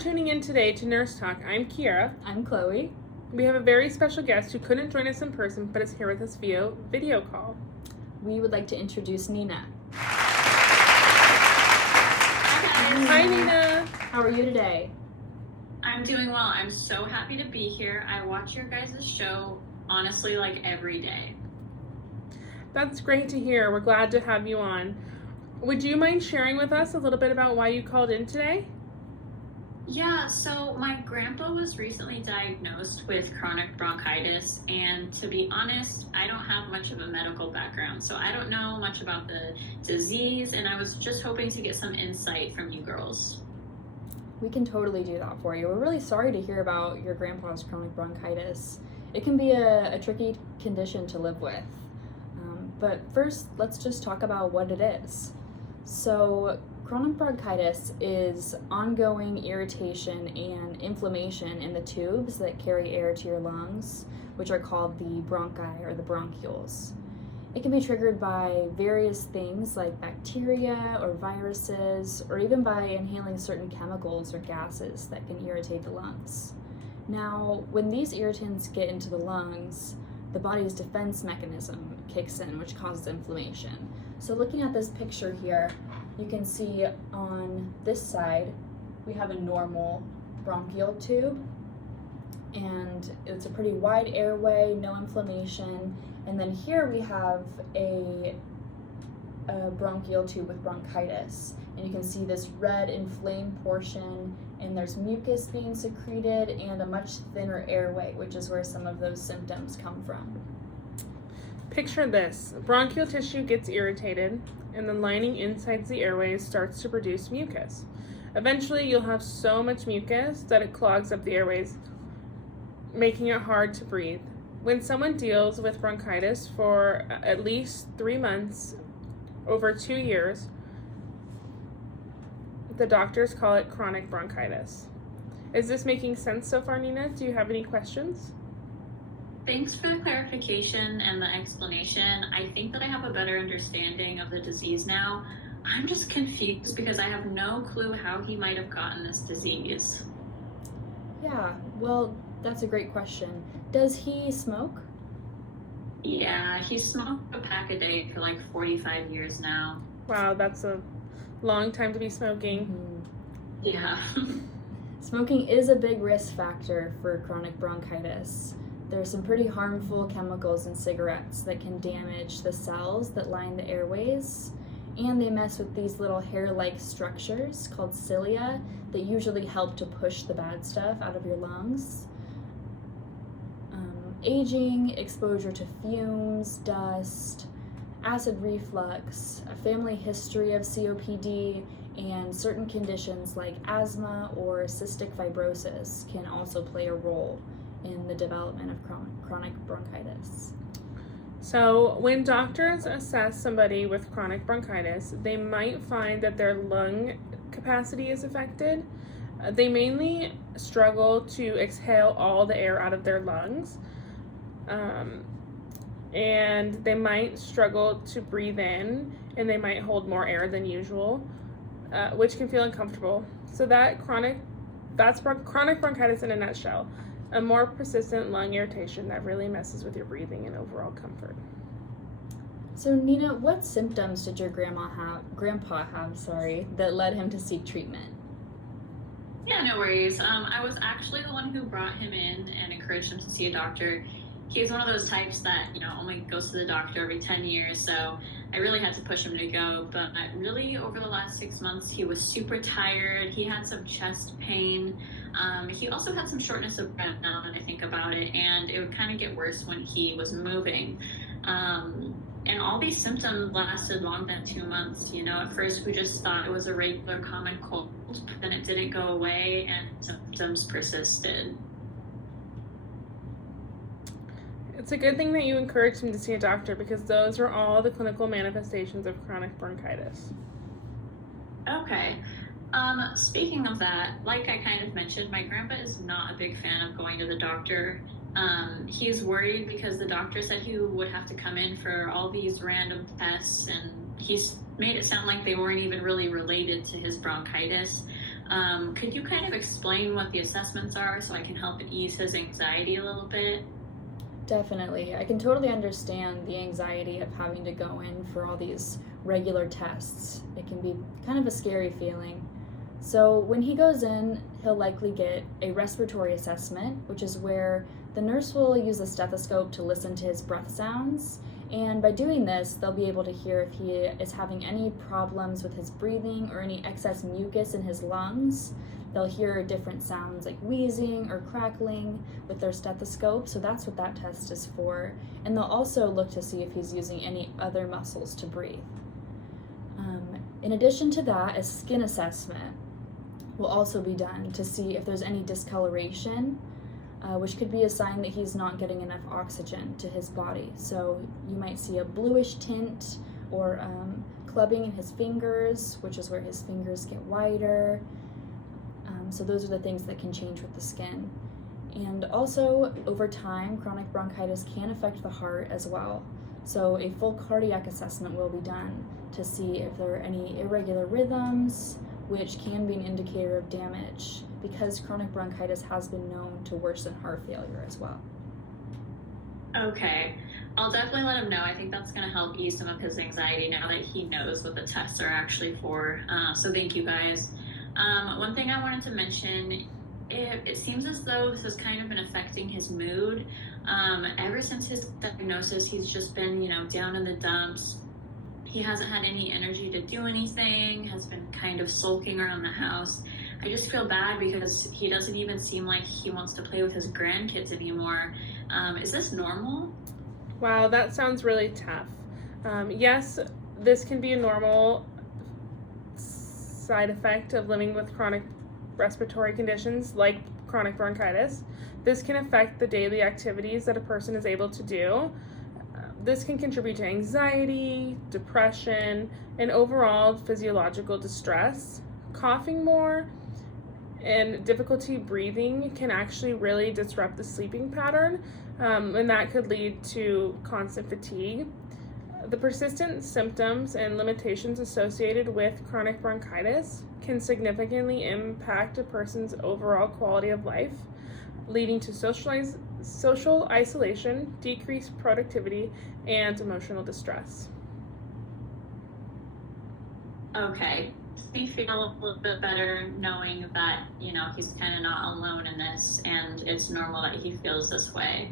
tuning in today to Nurse Talk. I'm Kiera. I'm Chloe. We have a very special guest who couldn't join us in person but is here with us via video call. We would like to introduce Nina. Hi, Nina. How are you today? I'm doing well. I'm so happy to be here. I watch your guys' show, honestly, like every day. That's great to hear. We're glad to have you on. Would you mind sharing with us a little bit about why you called in today? Yeah, so my grandpa was recently diagnosed with chronic bronchitis, and to be honest, I don't have much of a medical background, so I don't know much about the disease, and I was just hoping to get some insight from you girls. We can totally do that for you. We're really sorry to hear about your grandpa's chronic bronchitis. It can be a tricky condition to live with. But first, let's just talk about what it is. So, chronic bronchitis is ongoing irritation and inflammation in the tubes that carry air to your lungs, which are called the bronchi or the bronchioles. It can be triggered by various things like bacteria or viruses, or even by inhaling certain chemicals or gases that can irritate the lungs. Now, when these irritants get into the lungs, the body's defense mechanism kicks in, which causes inflammation. So looking at this picture here, you can see on this side, we have a normal bronchial tube, and it's a pretty wide airway, no inflammation. And then here we have a bronchial tube with bronchitis. And you can see this red inflamed portion, and there's mucus being secreted and a much thinner airway, which is where some of those symptoms come from. Picture this. Bronchial tissue gets irritated, and the lining inside the airways starts to produce mucus. Eventually, you'll have so much mucus that it clogs up the airways, making it hard to breathe. When someone deals with bronchitis for at least 3 months, over 2 years, the doctors call it chronic bronchitis. Is this making sense so far, Nina? Do you have any questions? Thanks for the clarification and the explanation. I think that I have a better understanding of the disease now. I'm just confused because I have no clue how he might have gotten this disease. Yeah, well, that's a great question. Does he smoke? Yeah, he smoked a pack a day for like 45 years now. Wow, that's a long time to be smoking. Yeah. Smoking is a big risk factor for chronic bronchitis. There's some pretty harmful chemicals in cigarettes that can damage the cells that line the airways, and they mess with these little hair-like structures called cilia that usually help to push the bad stuff out of your lungs. Aging, exposure to fumes, dust, acid reflux, a family history of COPD, and certain conditions like asthma or cystic fibrosis can also play a role in the development of chronic bronchitis. So when doctors assess somebody with chronic bronchitis, they might find that their lung capacity is affected. They mainly struggle to exhale all the air out of their lungs. And they might struggle to breathe in, and they might hold more air than usual, which can feel uncomfortable. So that's chronic bronchitis in a nutshell. A more persistent lung irritation that really messes with your breathing and overall comfort. So Nina, what symptoms did your grandpa have that led him to seek treatment? Yeah, no worries. I was actually the one who brought him in and encouraged him to see a doctor. He's one of those types that, only goes to the doctor every 10 years, so I really had to push him to go. But really, over the last 6 months, he was super tired. He had some chest pain. He also had some shortness of breath now that I think about it, and it would kind of get worse when he was moving. And all these symptoms lasted longer than 2 months. At first we just thought it was a regular common cold, but then it didn't go away and symptoms persisted. It's a good thing that you encouraged him to see a doctor because those are all the clinical manifestations of chronic bronchitis. Okay. Speaking of that, like I kind of mentioned, my grandpa is not a big fan of going to the doctor. He's worried because the doctor said he would have to come in for all these random tests, and he's made it sound like they weren't even really related to his bronchitis. Could you kind of explain what the assessments are so I can help ease his anxiety a little bit? Definitely. I can totally understand the anxiety of having to go in for all these regular tests. It can be kind of a scary feeling. So when he goes in, he'll likely get a respiratory assessment, which is where the nurse will use a stethoscope to listen to his breath sounds. And by doing this, they'll be able to hear if he is having any problems with his breathing or any excess mucus in his lungs. They'll hear different sounds like wheezing or crackling with their stethoscope, so that's what that test is for. And they'll also look to see if he's using any other muscles to breathe. In addition to that, a skin assessment will also be done to see if there's any discoloration, which could be a sign that he's not getting enough oxygen to his body. So you might see a bluish tint or clubbing in his fingers, which is where his fingers get wider. So those are the things that can change with the skin. And also, over time, chronic bronchitis can affect the heart as well. So a full cardiac assessment will be done to see if there are any irregular rhythms, which can be an indicator of damage, because chronic bronchitis has been known to worsen heart failure as well. Okay, I'll definitely let him know. I think that's going to help ease some of his anxiety now that he knows what the tests are actually for. So thank you guys. One thing I wanted to mention, it seems as though this has kind of been affecting his mood. Ever since his diagnosis, he's just been, down in the dumps. He hasn't had any energy to do anything, has been kind of sulking around the house. I just feel bad because he doesn't even seem like he wants to play with his grandkids anymore. Is this normal? Wow, that sounds really tough. Yes, this can be a normal side effect of living with chronic respiratory conditions like chronic bronchitis. This can affect the daily activities that a person is able to do. This can contribute to anxiety, depression, and overall physiological distress. Coughing more and difficulty breathing can actually really disrupt the sleeping pattern, and that could lead to constant fatigue. The persistent symptoms and limitations associated with chronic bronchitis can significantly impact a person's overall quality of life, leading to social isolation, decreased productivity, and emotional distress. Okay. Makes me feel a little bit better knowing that, he's kind of not alone in this and it's normal that he feels this way.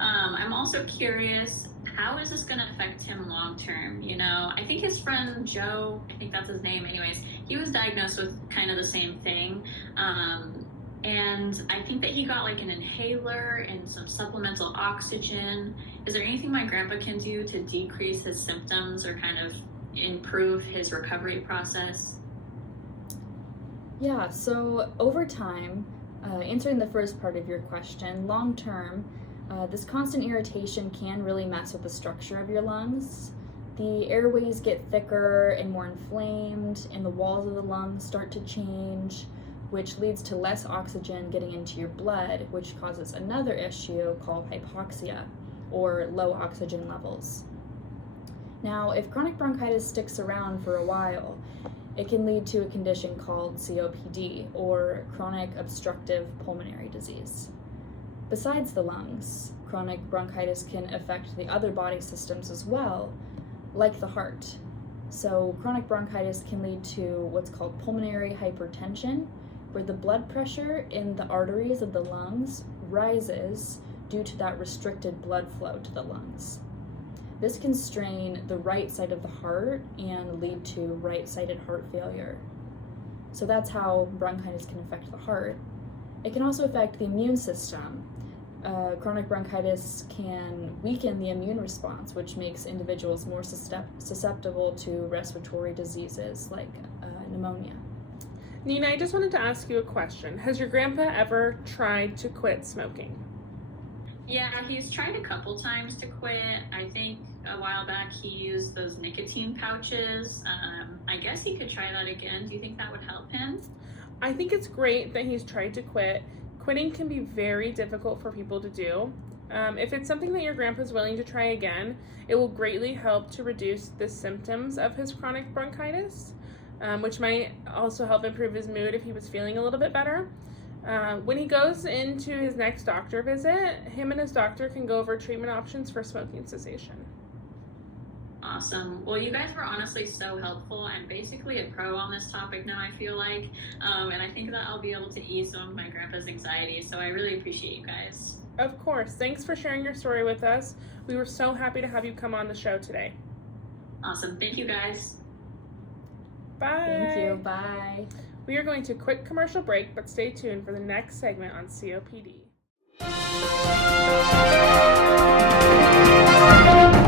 I'm also curious, how is this going to affect him long term? I think his friend Joe, I think that's his name anyways, he was diagnosed with kind of the same thing. And I think that he got like an inhaler and some supplemental oxygen. Is there anything my grandpa can do to decrease his symptoms or kind of improve his recovery process? Yeah, so over time, answering the first part of your question, long term, this constant irritation can really mess with the structure of your lungs. The airways get thicker and more inflamed, and the walls of the lungs start to change, which leads to less oxygen getting into your blood, which causes another issue called hypoxia, or low oxygen levels. Now, if chronic bronchitis sticks around for a while, it can lead to a condition called COPD, or chronic obstructive pulmonary disease. Besides the lungs, chronic bronchitis can affect the other body systems as well, like the heart. So chronic bronchitis can lead to what's called pulmonary hypertension, where the blood pressure in the arteries of the lungs rises due to that restricted blood flow to the lungs. This can strain the right side of the heart and lead to right-sided heart failure. So that's how bronchitis can affect the heart. It can also affect the immune system. Chronic bronchitis can weaken the immune response, which makes individuals more susceptible to respiratory diseases like pneumonia. Nina, I just wanted to ask you a question. Has your grandpa ever tried to quit smoking? Yeah, he's tried a couple times to quit. I think a while back he used those nicotine pouches. I guess he could try that again. Do you think that would help him? I think it's great that he's tried to quit. Quitting can be very difficult for people to do. If it's something that your grandpa's willing to try again, it will greatly help to reduce the symptoms of his chronic bronchitis. which might also help improve his mood if he was feeling a little bit better. When he goes into his next doctor visit, him and his doctor can go over treatment options for smoking cessation. Awesome. Well, you guys were honestly so helpful. I'm basically a pro on this topic now, I feel like. And I think that I'll be able to ease some of my grandpa's anxiety. So I really appreciate you guys. Of course. Thanks for sharing your story with us. We were so happy to have you come on the show today. Awesome. Thank you, guys. Bye. Thank you. Bye. We are going to a quick commercial break, but stay tuned for the next segment on COPD.